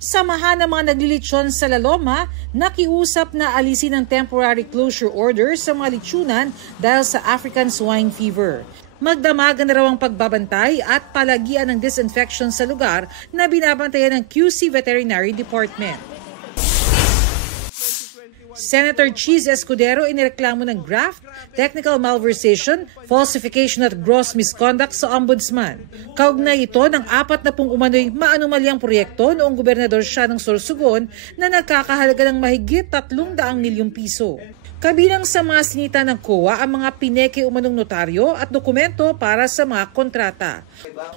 Samahan ng mga naglilitsyon sa La Loma, nakiusap na alisin ang temporary closure order sa mga litsunan dahil sa African swine fever. Magdamagan na raw ang pagbabantay at palagian ng disinfection sa lugar na binabantayan ng QC Veterinary Department. Senator Cheese Escudero inireklamo ng graft, technical malversation, falsification at gross misconduct sa ombudsman. Kaugnay ito ng 40 umano'y maanumalyang proyekto noong gobernador siya ng Sorsogon na nagkakahalaga ng mahigit 300 milyong piso. Kabilang sa mga sinita ng COA ang mga pineke umanong notaryo at dokumento para sa mga kontrata.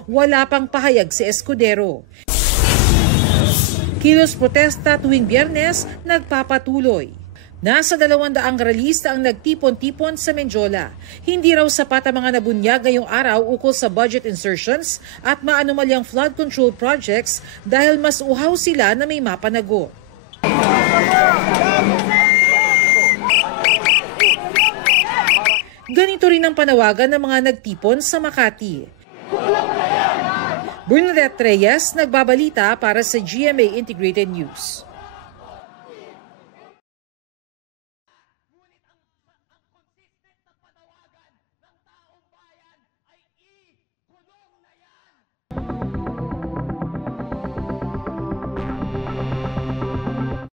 Wala pang pahayag si Escudero. Kilos protesta tuwing Biyernes nagpapatuloy. Nasa 200 ralista ang nagtipon-tipon sa Menjola. Hindi raw sapat ang mga nabunyag ngayong araw ukol sa budget insertions at maanumalyang flood control projects dahil mas uhaw sila na may mapanagot. Ganito rin ang panawagan ng mga nagtipon sa Makati. Bernadette Reyes, nagbabalita para sa GMA Integrated News.